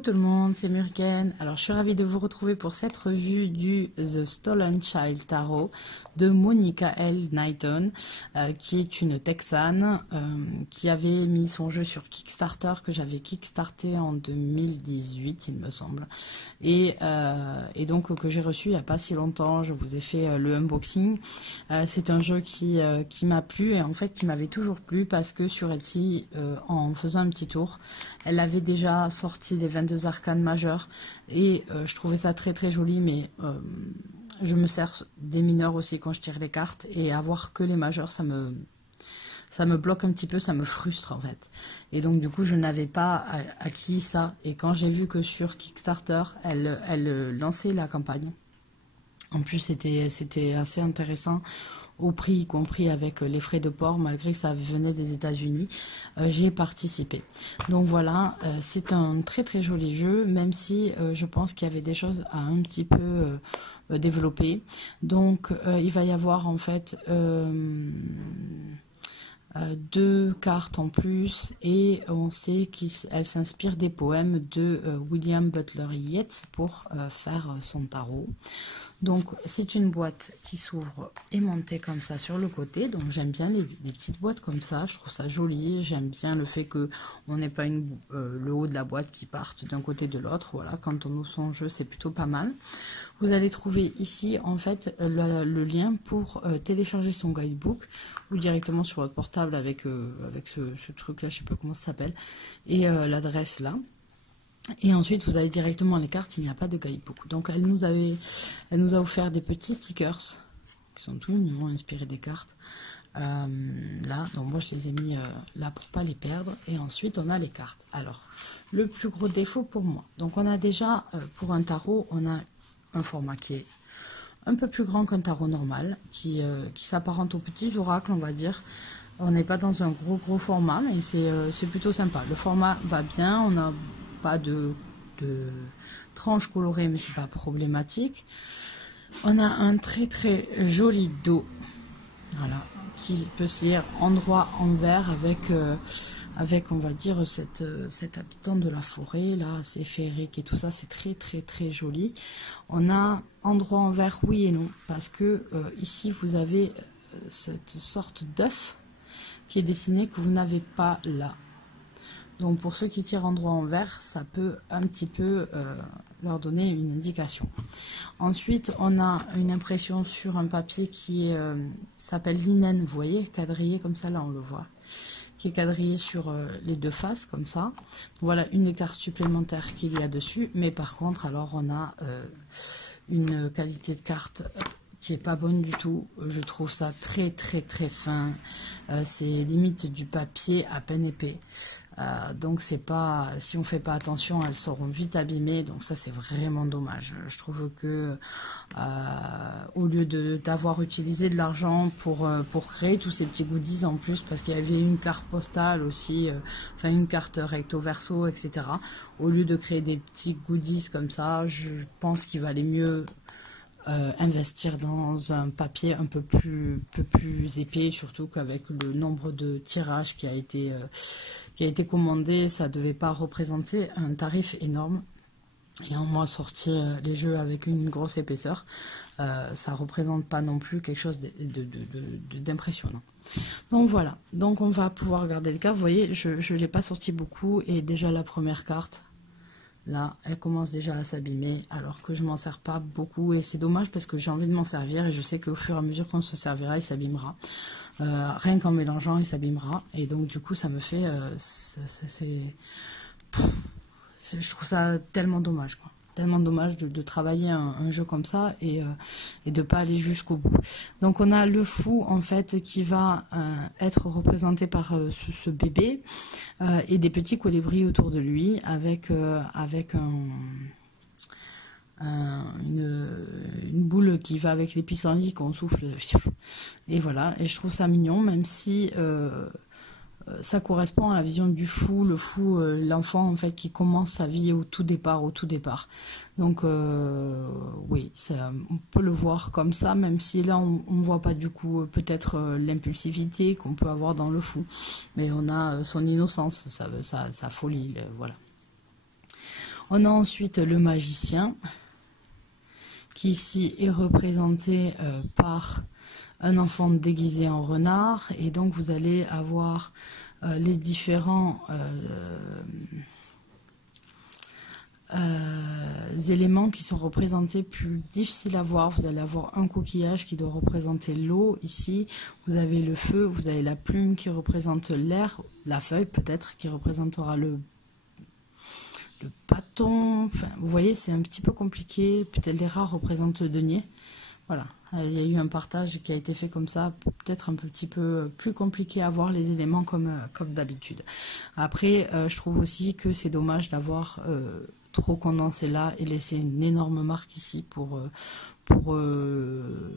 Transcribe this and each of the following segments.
tout le monde, c'est Murken. Alors je suis ravie de vous retrouver pour cette revue du The Stolen Child Tarot de Monica L. Knighton, qui est une Texane qui avait mis son jeu sur Kickstarter, que j'avais kickstarté en 2018 il me semble, et donc que j'ai reçu il n'y a pas si longtemps. Je vous ai fait le unboxing. C'est un jeu qui m'a plu et en fait qui m'avait toujours plu parce que sur Etsy, en faisant un petit tour, elle avait déjà sorti les 22 arcanes majeures et je trouvais ça très très joli, mais je me sers des mineurs aussi quand je tire les cartes, et avoir que les majeures, ça me bloque un petit peu, ça me frustre en fait. Et donc du coup je n'avais pas acquis ça, et quand j'ai vu que sur Kickstarter elle lançait la campagne, en plus c'était assez intéressant au prix compris avec les frais de port, malgré que ça venait des États-Unis, j'y ai participé. Donc voilà, c'est un très très joli jeu, même si je pense qu'il y avait des choses à un petit peu développer. Donc il va y avoir en fait deux cartes en plus, et on sait qu'elle s'inspire des poèmes de William Butler Yeats pour faire son tarot. Donc c'est une boîte qui s'ouvre aimantée comme ça sur le côté, donc j'aime bien les petites boîtes comme ça, je trouve ça joli. J'aime bien le fait que on n'ait pas le haut de la boîte qui parte d'un côté de l'autre. Voilà, quand on ouvre son jeu, c'est plutôt pas mal. Vous allez trouver ici en fait le lien pour télécharger son guidebook, ou directement sur votre portable avec ce truc là, je sais pas comment ça s'appelle, et l'adresse là. Et ensuite, vous avez directement les cartes, il n'y a pas de guidebook. Donc, elle nous a offert des petits stickers qui sont tout mignons, inspirés des cartes. Là, donc moi, je les ai mis là pour pas les perdre. Et ensuite, on a les cartes. Alors, le plus gros défaut pour moi. Donc, on a déjà, pour un tarot, on a un format qui est un peu plus grand qu'un tarot normal, qui s'apparente aux petits oracles, on va dire. On n'est pas dans un gros format, mais c'est plutôt sympa. Le format va bien, on a pas de tranches colorées, mais c'est pas problématique. On a un très très joli dos, voilà, qui peut se lire endroit envers avec on va dire cet habitant de la forêt là, c'est féerique et tout ça, c'est très très très joli. On a endroit envers, oui et non, parce que ici vous avez cette sorte d'œuf qui est dessiné que vous n'avez pas là. Donc pour ceux qui tirent endroit envers, ça peut un petit peu leur donner une indication. Ensuite, on a une impression sur un papier qui s'appelle linen, vous voyez, quadrillé comme ça, là on le voit, qui est quadrillé sur les deux faces comme ça. Voilà une des cartes supplémentaires qu'il y a dessus, mais par contre, alors on a une qualité de carte qui est pas bonne du tout. Je trouve ça très très très fin, c'est limite du papier à peine épais. Donc c'est pas, si on fait pas attention, elles seront vite abîmées, donc ça c'est vraiment dommage. Je trouve que au lieu d'avoir utilisé de l'argent pour créer tous ces petits goodies en plus, parce qu'il y avait une carte postale aussi, enfin une carte recto verso, etc. Au lieu de créer des petits goodies comme ça, je pense qu'il valait mieux investir dans un papier un peu plus épais, surtout qu'avec le nombre de tirages qui a été commandé, ça ne devait pas représenter un tarif énorme. Et en moins sortir les jeux avec une grosse épaisseur, ça représente pas non plus quelque chose d'impressionnant. Donc voilà, donc on va pouvoir regarder les cartes. Vous voyez, je ne l'ai pas sorti beaucoup, et déjà la première carte, là, elle commence déjà à s'abîmer, alors que je m'en sers pas beaucoup, et c'est dommage parce que j'ai envie de m'en servir, et je sais qu'au fur et à mesure qu'on se servira, il s'abîmera. Rien qu'en mélangeant, il s'abîmera, et donc du coup, ça me fait... je trouve ça tellement dommage, quoi. Tellement dommage de travailler un jeu comme ça et de pas aller jusqu'au bout. Donc on a le fou en fait qui va être représenté par ce bébé et des petits colibris autour de lui avec une boule qui va avec les pissenlits qu'on souffle, et voilà. Et je trouve ça mignon, même si ça correspond à la vision du fou, le fou, l'enfant en fait qui commence sa vie au tout départ. Donc oui, on peut le voir comme ça, même si là on ne voit pas du coup peut-être l'impulsivité qu'on peut avoir dans le fou, mais on a son innocence, sa folie, voilà. On a ensuite le magicien, qui ici est représenté par un enfant déguisé en renard. Et donc vous allez avoir les différents éléments qui sont représentés plus difficiles à voir. Vous allez avoir un coquillage qui doit représenter l'eau ici, vous avez le feu, vous avez la plume qui représente l'air, la feuille peut-être qui représentera le bâton. Enfin, vous voyez, c'est un petit peu compliqué. Peut-être les rats représentent le denier. Voilà, il y a eu un partage qui a été fait comme ça, peut-être un petit peu plus compliqué à voir les éléments comme d'habitude. Après, je trouve aussi que c'est dommage d'avoir trop condensé là et laissé une énorme marque ici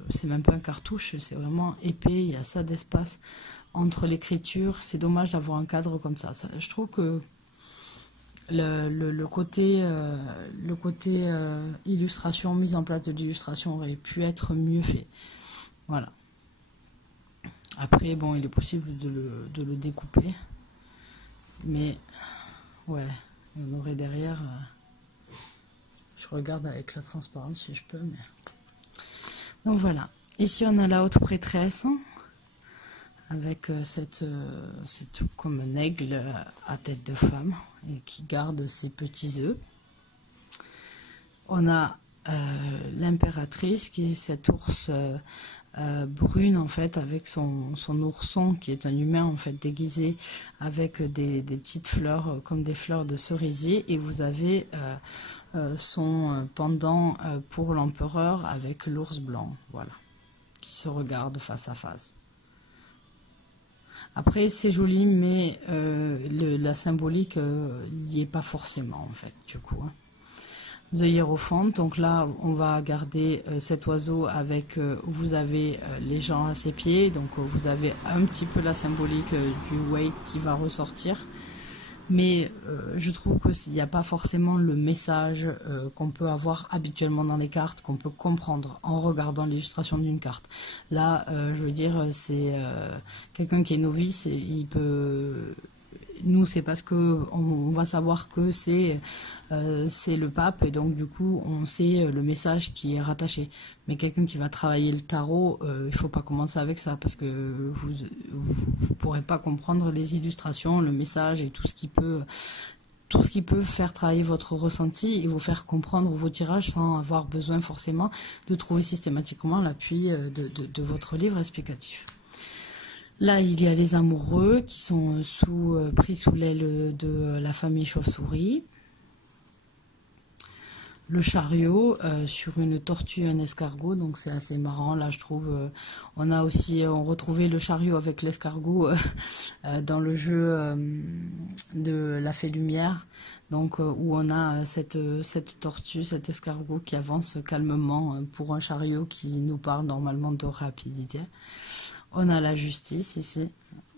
c'est même pas un cartouche, c'est vraiment épais, il y a ça d'espace entre l'écriture. C'est dommage d'avoir un cadre comme ça. Je trouve que le côté illustration, mise en place de l'illustration aurait pu être mieux fait. Voilà. Après, bon, il est possible de le découper. Mais, ouais, on aurait derrière... je regarde avec la transparence si je peux. Mais... Donc voilà. Ici, on a la haute prêtresse. Avec cette comme un aigle à tête de femme et qui garde ses petits œufs. On a l'impératrice qui est cette ours brune en fait avec son ourson qui est un humain en fait déguisé avec des petites fleurs comme des fleurs de cerisier, et vous avez son pendant pour l'empereur avec l'ours blanc, voilà, qui se regarde face à face. Après, c'est joli, mais la symbolique n'y est pas forcément, en fait, du coup. Hein. The Hierophant, donc là, on va garder cet oiseau avec, où vous avez les gens à ses pieds, donc vous avez un petit peu la symbolique du weight qui va ressortir. Mais je trouve qu'il n'y a pas forcément le message qu'on peut avoir habituellement dans les cartes, qu'on peut comprendre en regardant l'illustration d'une carte. Là, je veux dire, c'est quelqu'un qui est novice, et il peut... Nous, c'est parce que on va savoir que c'est le pape, et donc du coup, on sait le message qui est rattaché. Mais quelqu'un qui va travailler le tarot, il ne faut pas commencer avec ça, parce que vous ne pourrez pas comprendre les illustrations, le message et tout ce qui peut faire travailler votre ressenti et vous faire comprendre vos tirages sans avoir besoin forcément de trouver systématiquement l'appui de votre livre explicatif. Là, il y a les amoureux qui sont pris sous l'aile de la famille chauve-souris. Le chariot sur une tortue et un escargot, donc c'est assez marrant. Là, je trouve, on retrouvait le chariot avec l'escargot dans le jeu de la Fée Lumière, donc où on a cette tortue, cet escargot qui avance calmement pour un chariot qui nous parle normalement de rapidité. On a la justice ici,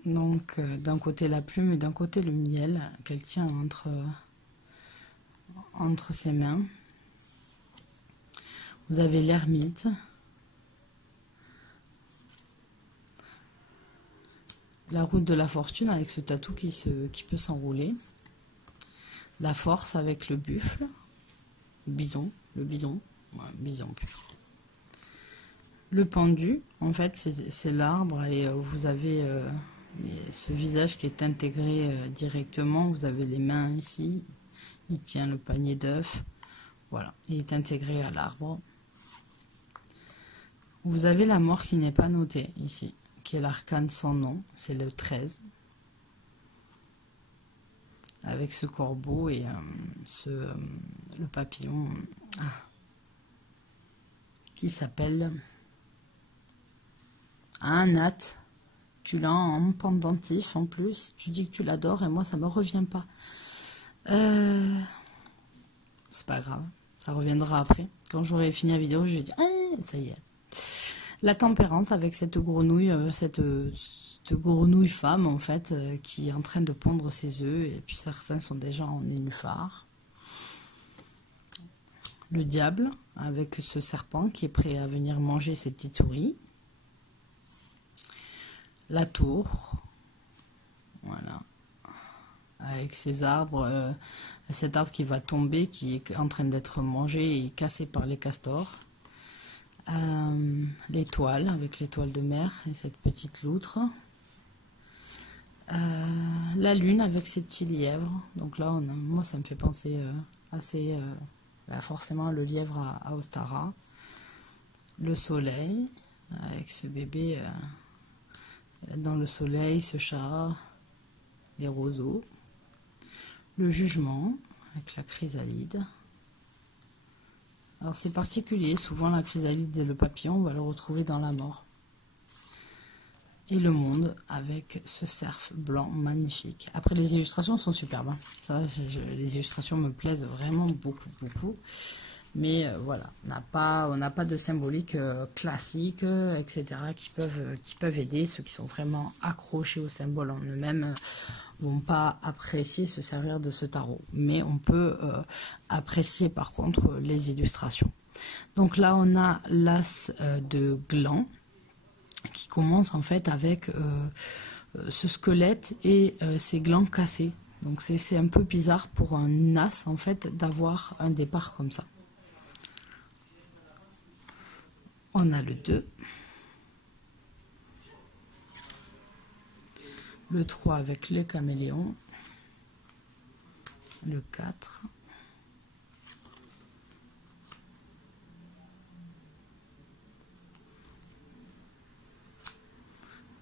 donc d'un côté la plume et d'un côté le miel qu'elle tient entre ses mains. Vous avez l'ermite, la route de la fortune avec ce tatou qui peut s'enrouler, la force avec le buffle, le bison, ouais, bison pur. Le pendu, en fait, c'est l'arbre, et vous avez ce visage qui est intégré directement. Vous avez les mains ici, il tient le panier d'œufs, voilà, il est intégré à l'arbre. Vous avez la mort qui n'est pas notée ici, qui est l'arcane sans nom, c'est le 13. Avec ce corbeau et le papillon qui s'appelle... Ah, Nat, tu l'as en pendentif en plus. Tu dis que tu l'adores et moi ça me revient pas. C'est pas grave, ça reviendra après. Quand j'aurai fini la vidéo, je vais dire ah, ça y est. La tempérance avec cette grenouille, cette grenouille femme en fait, qui est en train de pondre ses œufs, et puis certains sont déjà en nénuphar. Le diable avec ce serpent qui est prêt à venir manger ses petites souris. La tour, voilà, avec ces arbres cet arbre qui va tomber, qui est en train d'être mangé et cassé par les castors. L'étoile, avec l'étoile de mer et cette petite loutre. La lune avec ses petits lièvres. Donc là, moi, ça me fait penser assez forcément le lièvre à Ostara. Le soleil, avec ce bébé dans le soleil, ce chat, les roseaux. Le jugement, avec la chrysalide. Alors c'est particulier, souvent la chrysalide et le papillon, on va le retrouver dans la mort. Et le monde avec ce cerf blanc magnifique. Après les illustrations sont superbes, hein. Ça, les illustrations me plaisent vraiment beaucoup, beaucoup. Mais voilà, on n'a pas de symbolique classique, etc. qui peuvent aider. Ceux qui sont vraiment accrochés au symbole en eux-mêmes vont pas apprécier se servir de ce tarot. Mais on peut apprécier par contre les illustrations. Donc là, on a l'as de gland qui commence en fait avec ce squelette et ses glands cassés. Donc c'est un peu bizarre pour un as en fait d'avoir un départ comme ça. On a le 2, le 3 avec le caméléon, le 4,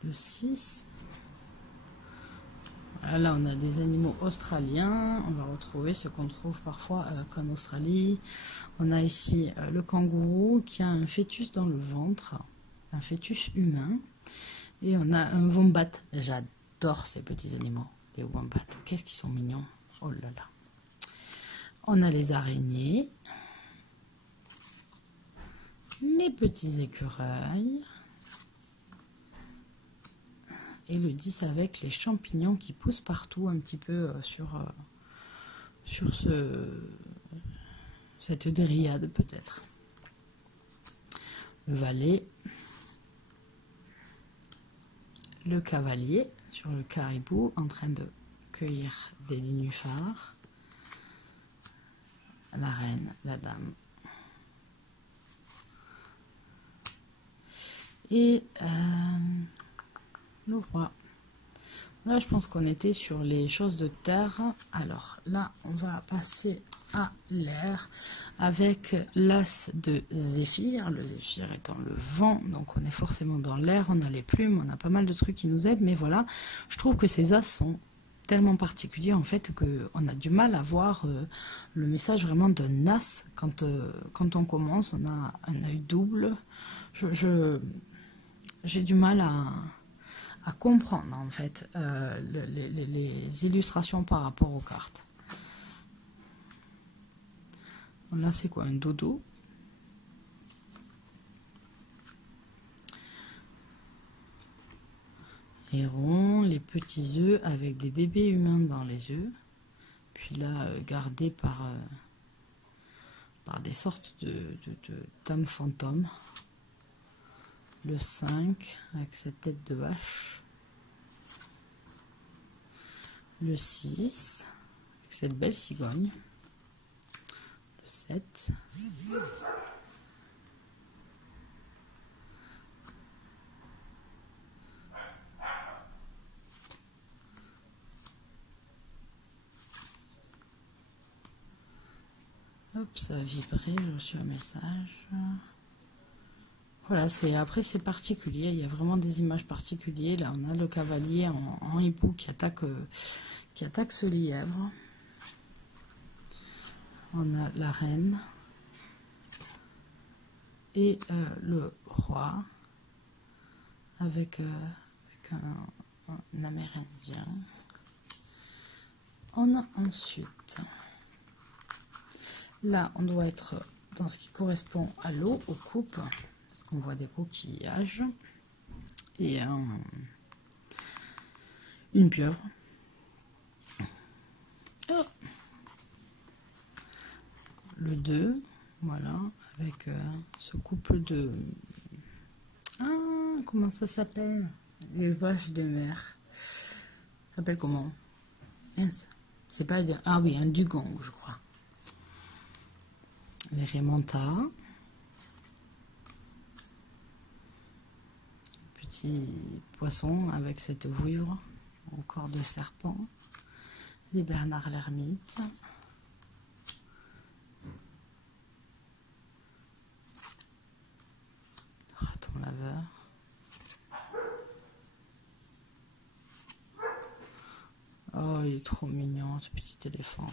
le 6. Là, on a des animaux australiens. On va retrouver ce qu'on trouve parfois qu'en Australie. On a ici le kangourou qui a un fœtus dans le ventre, un fœtus humain. Et on a un wombat. J'adore ces petits animaux, les wombats. Qu'est-ce qu'ils sont mignons. Oh là là. On a les araignées, les petits écureuils. Et le 10 avec les champignons qui poussent partout un petit peu sur cette dryade peut-être. Le valet, le cavalier sur le caribou en train de cueillir des nénuphars, la reine, la dame. Et le roi. Là, je pense qu'on était sur les choses de terre. Alors là, on va passer à l'air avec l'as de Zéphyr. Le Zéphyr étant le vent, donc on est forcément dans l'air. On a les plumes, on a pas mal de trucs qui nous aident. Mais voilà, je trouve que ces as sont tellement particuliers en fait qu'on a du mal à voir le message vraiment d'un as. Quand on commence, on a un œil double. J'ai du mal à comprendre en fait les illustrations par rapport aux cartes. Là c'est quoi, un dodo? Héron, les petits œufs avec des bébés humains dans les œufs, puis là gardés par des sortes de dames fantômes. Le 5 avec cette tête de vache. Le 6 avec cette belle cigogne. Le 7. Hop, ça a vibré, j'ai reçu un message. Voilà, après c'est particulier, il y a vraiment des images particulières. Là on a le cavalier en hibou qui attaque ce lièvre. On a la reine et le roi avec un amérindien. On a ensuite, là on doit être dans ce qui correspond à l'eau, aux coupes. On voit des coquillages et une pieuvre. Oh. Le 2, voilà, avec ce couple de... Ah, comment ça s'appelle? Les vaches de mer. Ça s'appelle comment? Mince. C'est pas... Ah oui, un dugong, je crois. Les Raymanta. Petit poisson avec cette vouivre au corps de serpent. Les Bernard l'ermite. Raton laveur. Oh, il est trop mignon, ce petit éléphant.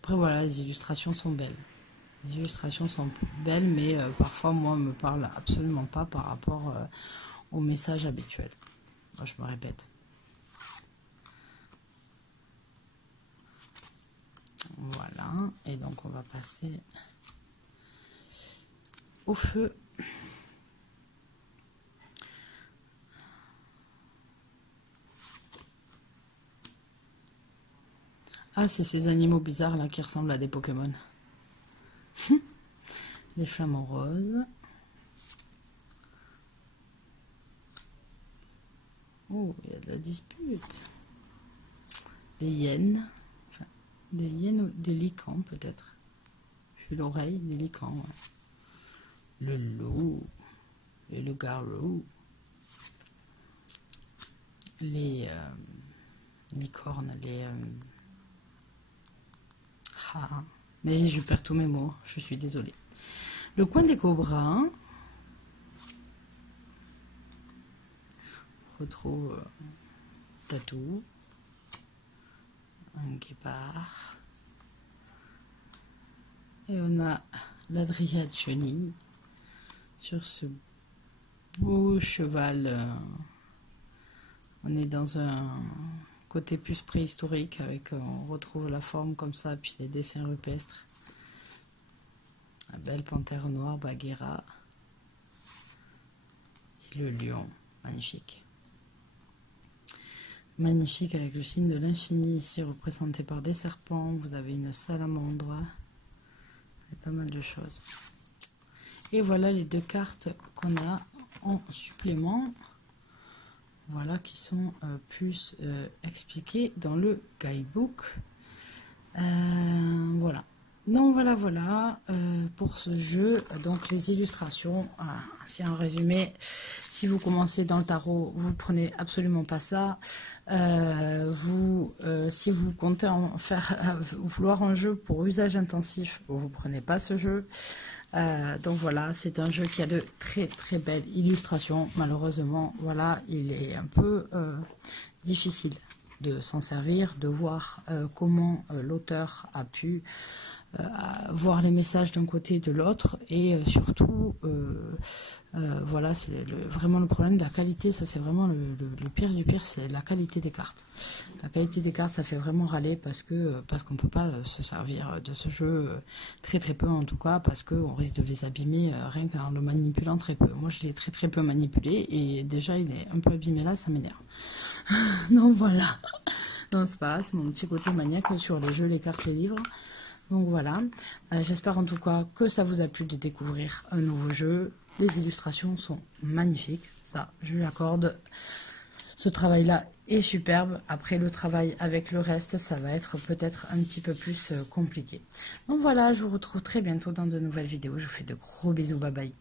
Après, voilà, les illustrations sont belles. Les illustrations sont belles, mais parfois, moi, me parlent absolument pas par rapport au message habituel. Moi, je me répète. Voilà, et donc on va passer au feu. Ah, c'est ces animaux bizarres là qui ressemblent à des Pokémon. Les flamants roses. Oh, il y a de la dispute. Les hyènes. Enfin, des hyènes ou des licans peut-être. J'ai l'oreille, des licans. Ouais. Le loup. Le loup-garou. Les licornes, les... mais je perds tous mes mots, je suis désolée. Le coin des cobras. On retrouve Tatou. Un guépard. Et on a la dryade chenille sur ce beau cheval. On est dans un côté plus préhistorique avec, on retrouve la forme comme ça, puis les dessins rupestres. La belle panthère noire, Bagheera. Et le lion, magnifique. Magnifique avec le signe de l'infini ici représenté par des serpents. Vous avez une salamandre. Et pas mal de choses. Et voilà les deux cartes qu'on a en supplément. Voilà, qui sont plus expliquées dans le guidebook. Voilà. Donc voilà pour ce jeu. Donc les illustrations, si en résumé, si vous commencez dans le tarot, vous prenez absolument pas ça. Si vous comptez en faire vouloir un jeu pour usage intensif, vous prenez pas ce jeu. Donc voilà, c'est un jeu qui a de très très belles illustrations. Malheureusement, voilà, il est un peu difficile de s'en servir, de voir comment l'auteur a pu voir les messages d'un côté et de l'autre, et surtout voilà, c'est vraiment le problème de la qualité. Ça, c'est vraiment le pire du pire, c'est la qualité des cartes. La qualité des cartes, ça fait vraiment râler parce qu'on peut pas se servir de ce jeu très très peu, en tout cas, parce qu'on risque de les abîmer rien qu'en le manipulant très peu. Moi, je l'ai très très peu manipulé et déjà il est un peu abîmé là, ça m'énerve. Donc voilà. Non, c'est pas grave, c'est mon petit côté maniaque sur les jeux, les cartes, les livres. Donc voilà, j'espère en tout cas que ça vous a plu de découvrir un nouveau jeu. Les illustrations sont magnifiques, ça je lui accorde. Ce travail-là est superbe. Après, le travail avec le reste, ça va être peut-être un petit peu plus compliqué. Donc voilà, je vous retrouve très bientôt dans de nouvelles vidéos. Je vous fais de gros bisous, bye bye.